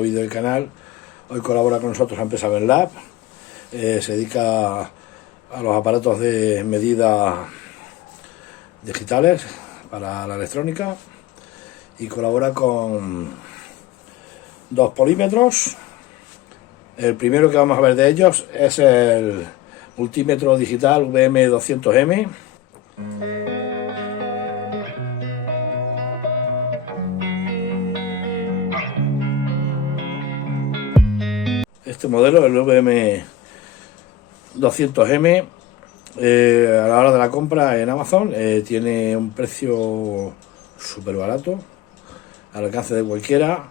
Vídeo del canal. Hoy colabora con nosotros la empresa Benlab. Se dedica a los aparatos de medida digitales para la electrónica y colabora con dos polímetros. El primero que vamos a ver de ellos es el multímetro digital VM200M. Este modelo, el VM200M, a la hora de la compra en Amazon tiene un precio súper barato, al alcance de cualquiera,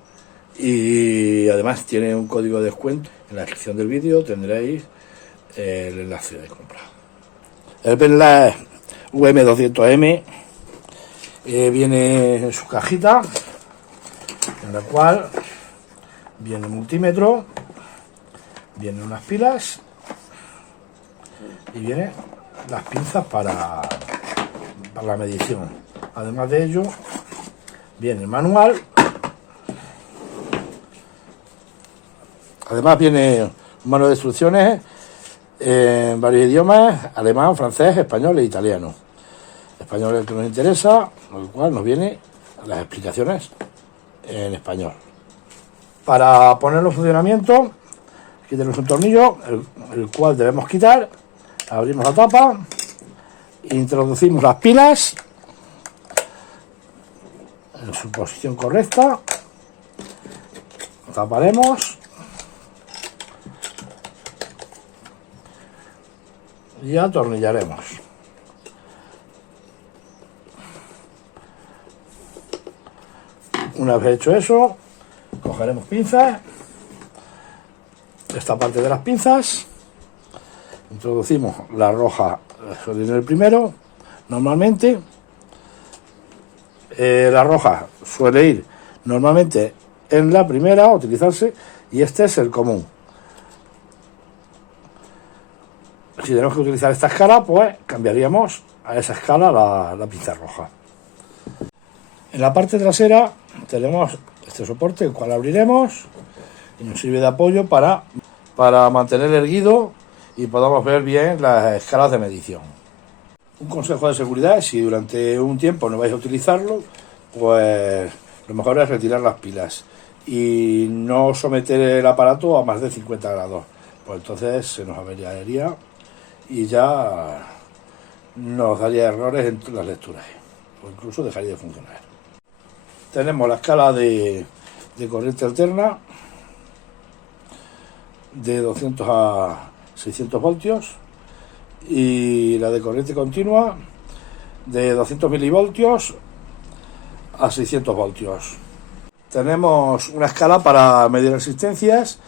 y además tiene un código de descuento. En la descripción del vídeo tendréis el enlace de compra. El Benlab VM200M viene en su cajita, en la cual viene el multímetro, vienen unas pilas y vienen las pinzas para la medición. Además de ello, viene el manual. Además viene un manual de instrucciones en varios idiomas: alemán, francés, español e italiano. Español es el que nos interesa, con lo cual nos vienen las explicaciones en español. Para ponerlo en funcionamiento, aquí tenemos un tornillo, el cual debemos quitar. Abrimos la tapa, introducimos las pilas en su posición correcta, taparemos y atornillaremos. Una vez hecho eso, cogeremos pinzas, esta parte de las pinzas, introducimos la roja, suele ir en el primero, normalmente. La roja suele ir normalmente en la primera a utilizarse, y este es el común. Si tenemos que utilizar esta escala, pues cambiaríamos a esa escala la pinza roja. En la parte trasera tenemos este soporte, el cual abriremos y nos sirve de apoyo para mantener erguido y podamos ver bien las escalas de medición. Un consejo de seguridad: si durante un tiempo no vais a utilizarlo, pues lo mejor es retirar las pilas y no someter el aparato a más de 50 grados, pues entonces se nos averiaría y ya nos daría errores en las lecturas, o incluso dejaría de funcionar. Tenemos la escala de corriente alterna de 200 a 600 voltios y la de corriente continua de 200 milivoltios a 600 voltios. Tenemos una escala para medir resistencias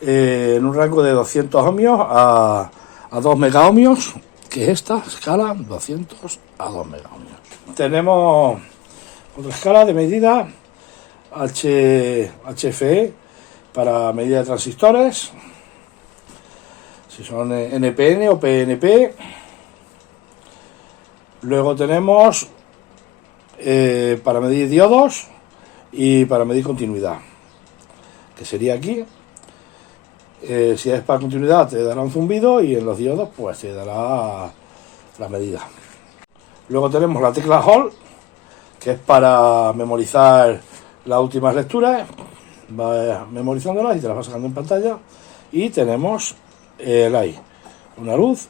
en un rango de 200 ohmios a 2 megaohmios, que es esta escala, 200 a 2 megaohmios. Tenemos otra escala de medida HFE para medida de transistores, si son NPN o PNP. Luego tenemos para medir diodos y para medir continuidad, que sería aquí. Si es para continuidad te dará un zumbido, y en los diodos pues te dará la medida. Luego tenemos la tecla Hold, que es para memorizar las últimas lecturas. Va memorizándolas y te las va sacando en pantalla. Y tenemos el AI, una luz.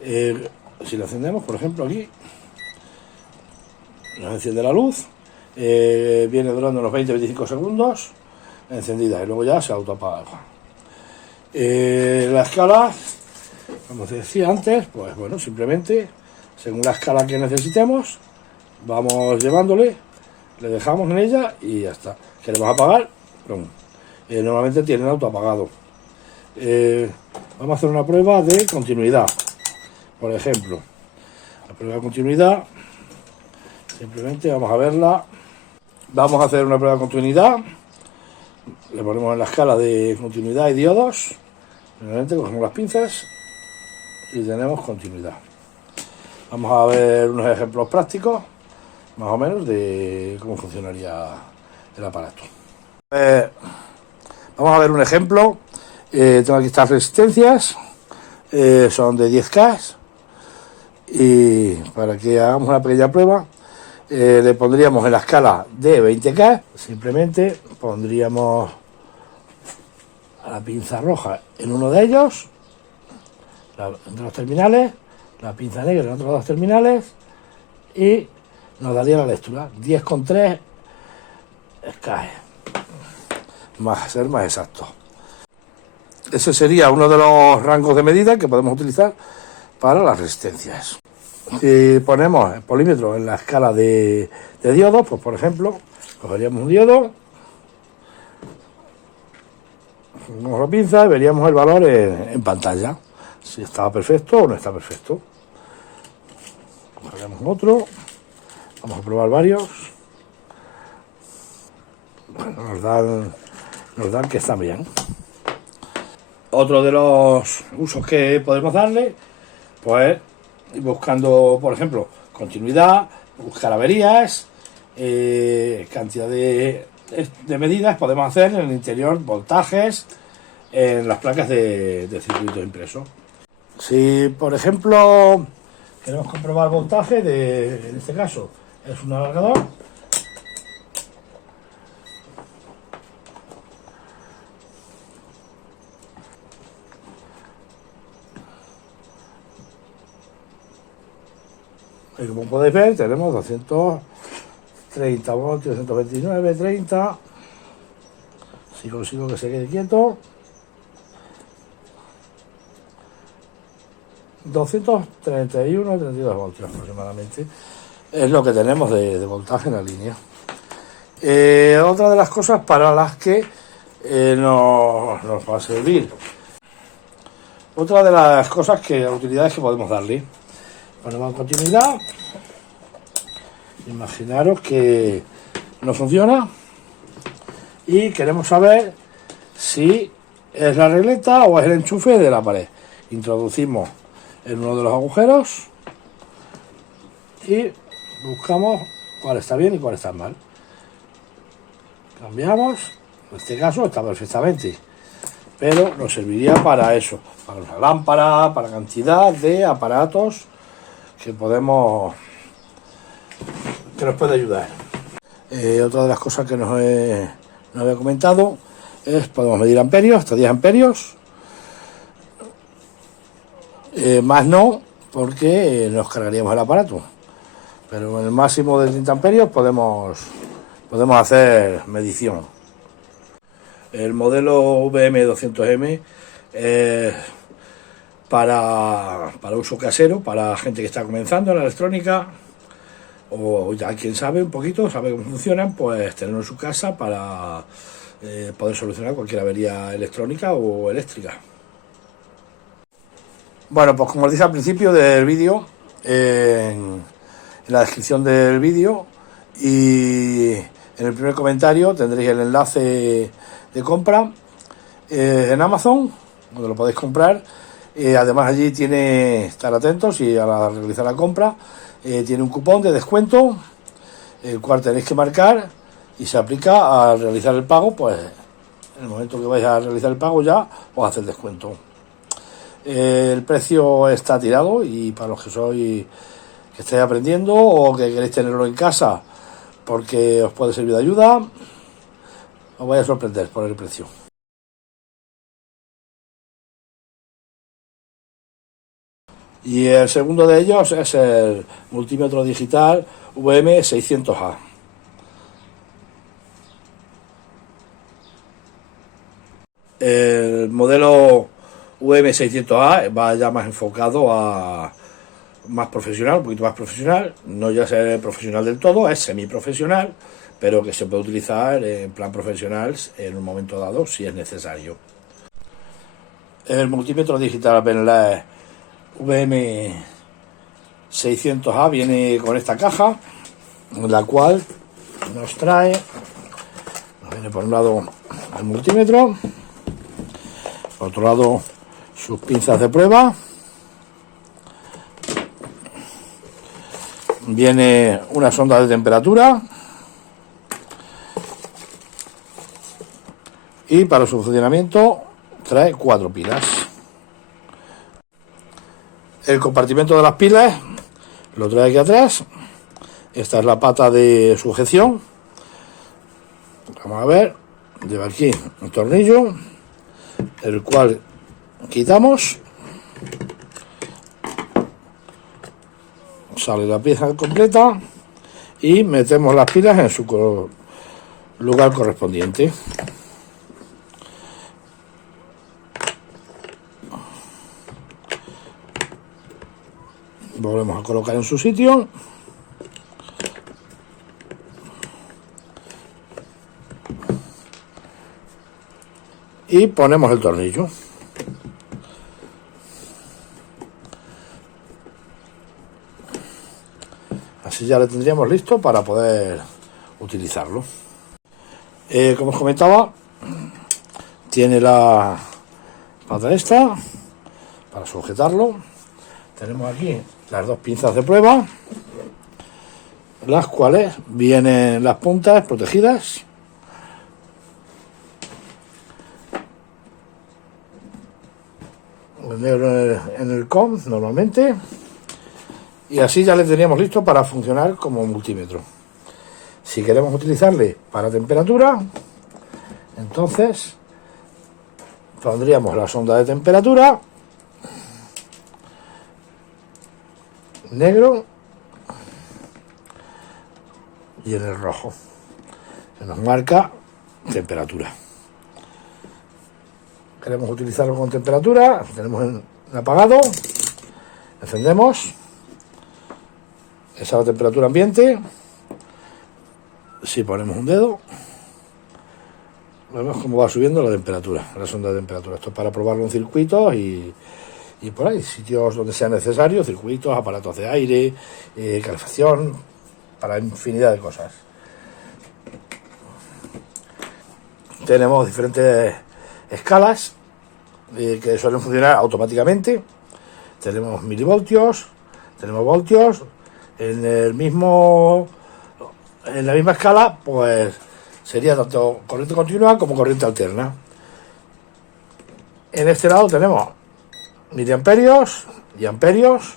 Si la encendemos, por ejemplo, aquí nos enciende la luz, viene durando unos 20-25 segundos encendida y luego ya se autoapaga. La escala, como os decía antes, pues bueno, simplemente según la escala que necesitemos vamos llevándole, le dejamos en ella y ya está. Queremos apagar, normalmente tienen autoapagado. Vamos a hacer una prueba de continuidad. Por ejemplo, la prueba de continuidad, simplemente vamos a verla. Vamos a hacer una prueba de continuidad. Le ponemos en la escala de continuidad y diodos. Normalmente cogemos las pinzas y tenemos continuidad. Vamos a ver unos ejemplos prácticos, más o menos, de cómo funcionaría el aparato. Vamos a ver un ejemplo. Tengo aquí estas resistencias, son de 10K, y para que hagamos una pequeña prueba, le pondríamos en la escala de 20K, simplemente pondríamos la pinza roja en uno de ellos, entre los terminales, la pinza negra en otros dos terminales, y nos daría la lectura 10,3 K, ser más exacto. Ese sería uno de los rangos de medida que podemos utilizar para las resistencias. Si ponemos el polímetro en la escala de diodos, pues por ejemplo, cogeríamos un diodo, ponemos la pinza y veríamos el valor en pantalla, si estaba perfecto o no está perfecto. Cogeríamos otro, vamos a probar varios. Bueno, nos dan que está bien. Otro de los usos que podemos darle, pues buscando, por ejemplo, continuidad, buscar averías, cantidad de medidas podemos hacer en el interior, voltajes, en las placas de circuitos impresos. Si, por ejemplo, queremos comprobar voltaje, en este caso es un alargador, y como podéis ver tenemos 230 voltios, 229, 30, si consigo que se quede quieto, 231, 32 voltios aproximadamente, es lo que tenemos de voltaje en la línea. Otra de las cosas para las que nos va a servir, otra de las cosas utilidades que podemos darle, ponemos en continuidad, imaginaros que no funciona y queremos saber si es la regleta o es el enchufe de la pared. Introducimos en uno de los agujeros y buscamos cuál está bien y cuál está mal. Cambiamos, en este caso está perfectamente, pero nos serviría para eso, para una lámpara, para cantidad de aparatos que nos puede ayudar. Otra de las cosas que no había comentado es, podemos medir amperios, hasta 10 amperios, más no, porque nos cargaríamos el aparato, pero en el máximo de 30 amperios podemos hacer medición. El modelo VM200M para uso casero, para gente que está comenzando en la electrónica, o ya quien sabe un poquito, sabe cómo funcionan, pues tenerlo en su casa para poder solucionar cualquier avería electrónica o eléctrica. Bueno, pues como os dije al principio del vídeo, en la descripción del vídeo y en el primer comentario tendréis el enlace de compra en Amazon, donde lo podéis comprar. Además allí estar atentos y al realizar la compra tiene un cupón de descuento, el cual tenéis que marcar y se aplica al realizar el pago. Pues en el momento que vais a realizar el pago ya os hace el descuento. El precio está tirado y para los que estáis aprendiendo o que queréis tenerlo en casa porque os puede servir de ayuda, os vais a sorprender por el precio. Y el segundo de ellos es el multímetro digital VM600A. El modelo VM600A va ya más enfocado a más profesional, un poquito más profesional, no ya ser profesional del todo, es semiprofesional, pero que se puede utilizar en plan profesional en un momento dado si es necesario. El multímetro digital Benlab VM600A viene con esta caja, en la cual nos viene por un lado el multímetro, por otro lado sus pinzas de prueba, viene una sonda de temperatura, y para su funcionamiento trae 4 pilas. El compartimento de las pilas lo trae aquí atrás. Esta es la pata de sujeción. Vamos a ver, lleva aquí un tornillo, el cual quitamos, sale la pieza completa y metemos las pilas en su lugar correspondiente. Volvemos a colocar en su sitio. Y ponemos el tornillo. Así ya lo tendríamos listo para poder utilizarlo. Como os comentaba, tiene la pata esta para sujetarlo. Tenemos aquí las 2 pinzas de prueba, las cuales vienen las puntas protegidas. En el COM normalmente, y así ya le teníamos listo para funcionar como multímetro. Si queremos utilizarle para temperatura, entonces pondríamos la sonda de temperatura negro y en el rojo, que nos marca temperatura. Queremos utilizarlo con temperatura, tenemos en apagado, encendemos, esa es la temperatura ambiente. Si ponemos un dedo, vemos cómo va subiendo la temperatura, la sonda de temperatura. Esto es para probarlo en circuitos y por ahí, sitios donde sea necesario, circuitos, aparatos de aire, calefacción, para infinidad de cosas. Tenemos diferentes escalas que suelen funcionar automáticamente. Tenemos milivoltios, tenemos voltios. En la misma escala, pues sería tanto corriente continua como corriente alterna. En este lado tenemos miliamperios y amperios.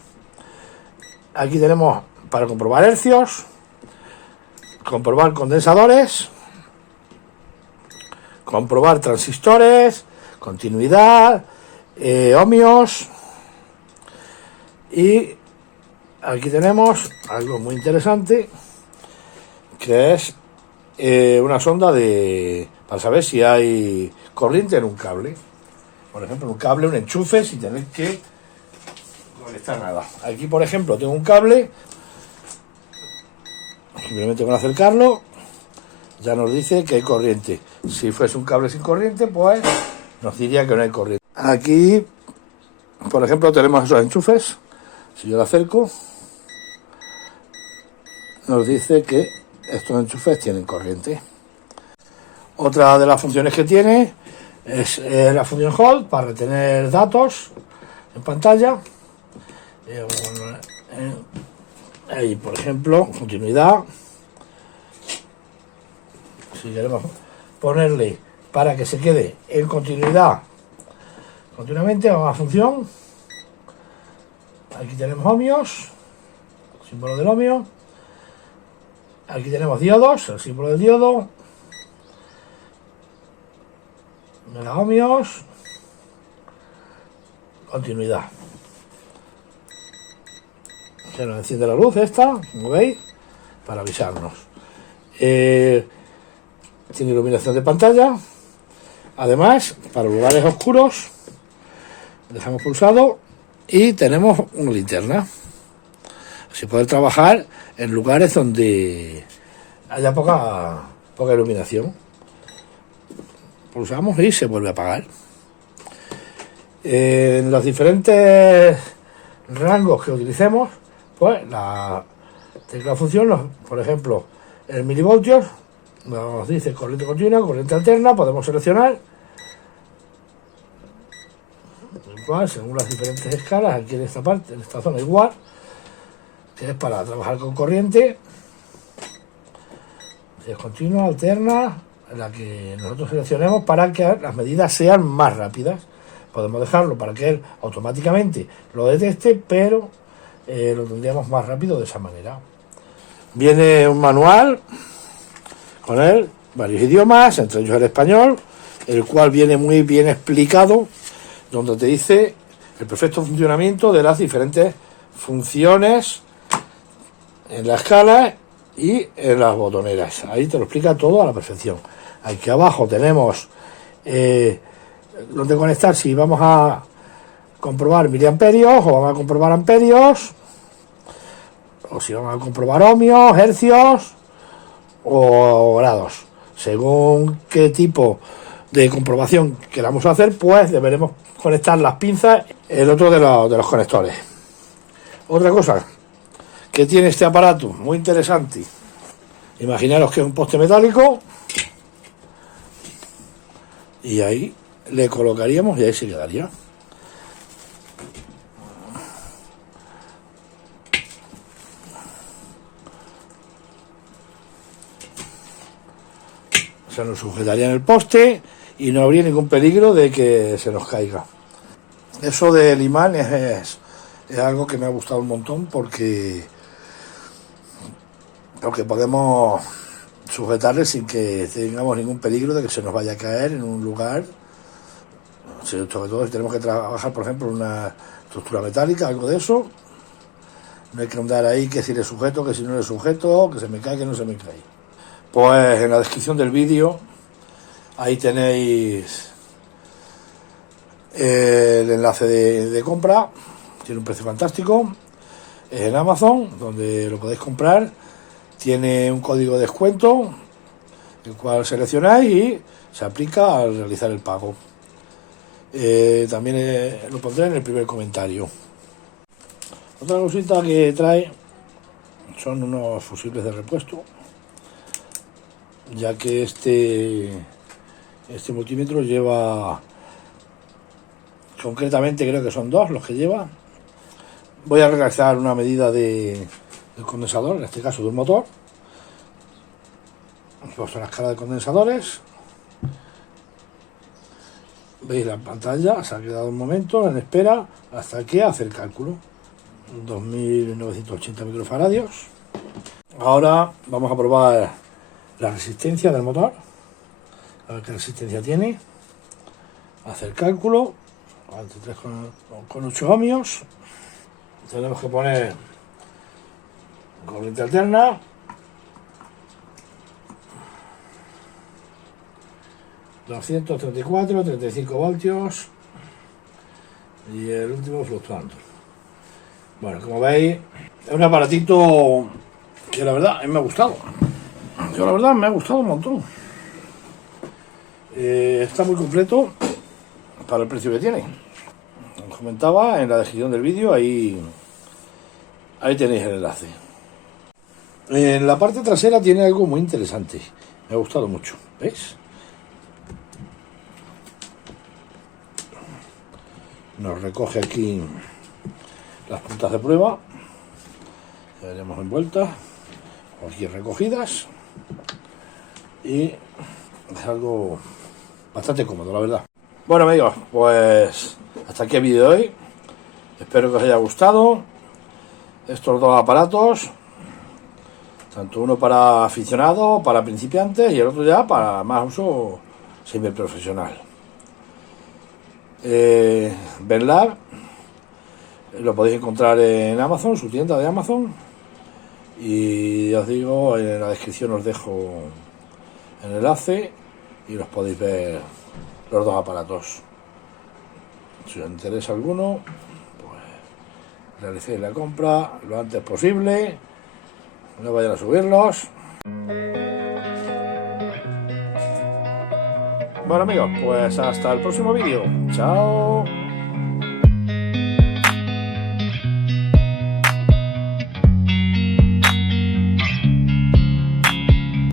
Aquí tenemos para comprobar hercios, comprobar condensadores, comprobar transistores, continuidad, ohmios, y aquí tenemos algo muy interesante, que es una sonda para saber si hay corriente en un cable. Por ejemplo, un cable, un enchufe, sin tener que conectar nada. Aquí, por ejemplo, tengo un cable, simplemente con acercarlo ya nos dice que hay corriente. Si fuese un cable sin corriente, pues nos diría que no hay corriente. Aquí, por ejemplo, tenemos esos enchufes. Si yo lo acerco, nos dice que estos enchufes tienen corriente. Otra de las funciones que tiene es la función hold, para retener datos en pantalla. Ahí, por ejemplo, continuidad. Si queremos ponerle para que se quede en continuidad continuamente, vamos a función. Aquí tenemos ohmios, símbolo del ohmio. Aquí tenemos diodos, el símbolo del diodo. Ohmios, continuidad. Se nos enciende la luz esta, como veis, para avisarnos. Tiene iluminación de pantalla. Además, para lugares oscuros, dejamos pulsado y tenemos una linterna. Así poder trabajar en lugares donde haya poca iluminación. Pulsamos y se vuelve a apagar. En los diferentes rangos que utilicemos, pues la tecla función, por ejemplo, en milivoltios nos dice corriente continua, corriente alterna. Podemos seleccionar igual según las diferentes escalas. Aquí en esta parte, en esta zona igual, que es para trabajar con corriente, si es continua, alterna. la que nosotros seleccionemos para que las medidas sean más rápidas. Podemos dejarlo para que él automáticamente lo detecte, pero lo tendríamos más rápido de esa manera. Viene un manual con él, varios idiomas, entre ellos el español, el cual viene muy bien explicado, donde te dice el perfecto funcionamiento de las diferentes funciones en la escala y en las botoneras. Ahí te lo explica todo a la perfección. Aquí abajo tenemos donde conectar si vamos a comprobar miliamperios o vamos a comprobar amperios, o si vamos a comprobar ohmios, hercios o grados. Según qué tipo de comprobación queramos hacer, pues deberemos conectar las pinzas en otro de los conectores. Otra cosa que tiene este aparato muy interesante, imaginaros que es un poste metálico y ahí le colocaríamos y ahí se quedaría. Se nos sujetaría en el poste y no habría ningún peligro de que se nos caiga. Eso del imán es algo que me ha gustado un montón porque podemos sujetarle sin que tengamos ningún peligro de que se nos vaya a caer en un lugar. Sobre todo si tenemos que trabajar, por ejemplo, en una estructura metálica, algo de eso. No hay que andar ahí que si le sujeto, que si no le sujeto, que se me cae, que no se me cae. Pues en la descripción del vídeo ahí tenéis el enlace de compra. Tiene un precio fantástico. Es en Amazon, donde lo podéis comprar. Tiene un código de descuento, el cual seleccionáis y se aplica al realizar el pago. También lo pondré en el primer comentario. Otra cosita que trae son unos fusibles de repuesto, ya que este multímetro lleva, concretamente creo que son dos los que lleva. Voy a realizar una medida del condensador, en este caso de un motor. He puesto la escala de condensadores. Veis la pantalla, se ha quedado un momento en espera hasta que hace el cálculo. 2980 microfaradios. Ahora vamos a probar la resistencia del motor, a ver qué resistencia tiene. Hace el cálculo, 43,8 ohmios. Tenemos que poner corriente alterna. ...234, 35 voltios... ...y el último fluctuando. Bueno, como veis, es un aparatito que la verdad a mí me ha gustado. Yo la verdad me ha gustado un montón. Está muy completo para el precio que tiene. Os comentaba en la descripción del vídeo, ahí tenéis el enlace. En la parte trasera tiene algo muy interesante. Me ha gustado mucho, ¿veis? Nos recoge aquí las puntas de prueba, ya veremos envueltas o aquí recogidas, y es algo bastante cómodo, la verdad. Bueno amigos, pues hasta aquí el vídeo de hoy. Espero que os haya gustado estos dos aparatos, tanto uno para aficionados, para principiantes, y el otro ya para más uso semiprofesional. Benlab lo podéis encontrar en Amazon, su tienda de Amazon, y ya os digo, en la descripción os dejo el enlace y los podéis ver los dos aparatos. Si os interesa alguno, pues realicéis la compra lo antes posible, no vayan a subirlos. Bueno amigos, pues hasta el próximo vídeo. Chao.